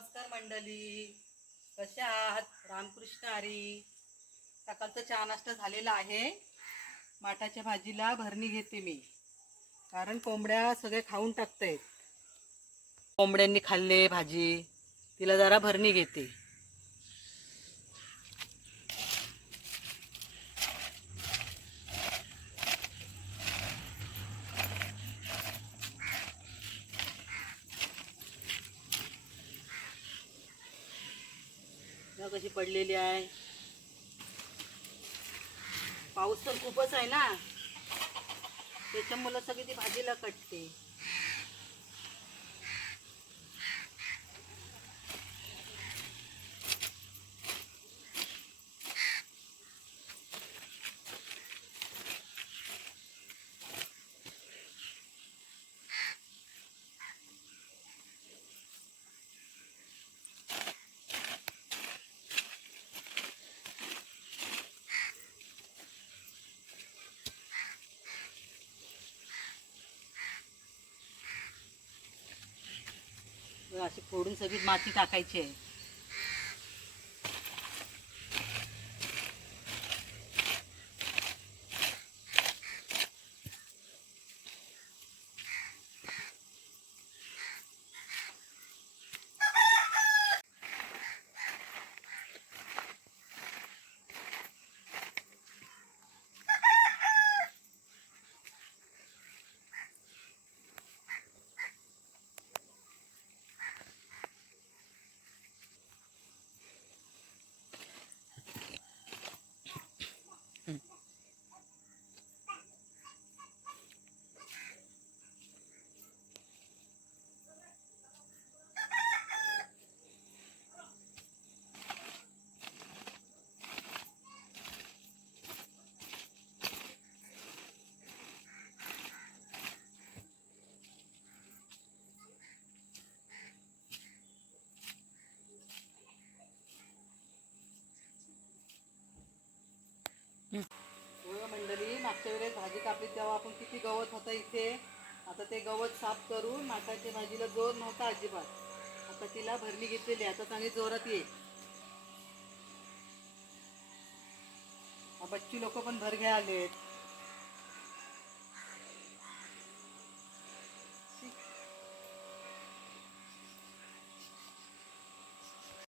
नमस्कार मंडळी. कशा आहात? रामकृष्ण हरी. सकाळचं चहा नाश्ता झालेला आहे. माठाच्या भाजीला भरणी घेते मी. कारण कोंबड्या सगळे खाऊन टाकतायत. कोंबड्यांनी खाल्ले भाजी. तिला जरा भरणी घेते. बघा कशी पडलेली आहे? पाऊस तर खूपच आहे ना. त्याच्यामुळं सगळी ती भाजीला कटते. अशी फोडून सगळी माती टाकायची आहे. हो, मंडळी मागच्या वेळेस भाजी कापली तेव्हा आपण किती गवत होतं इथे. आता ते गवत साफ करून माठाच्या भाजीला जोर नव्हता अजिबात. आता तिला भरणी घेतलेली आता चांगली जोरात ये. बच्ची लोक पण भर घ्या आलेत.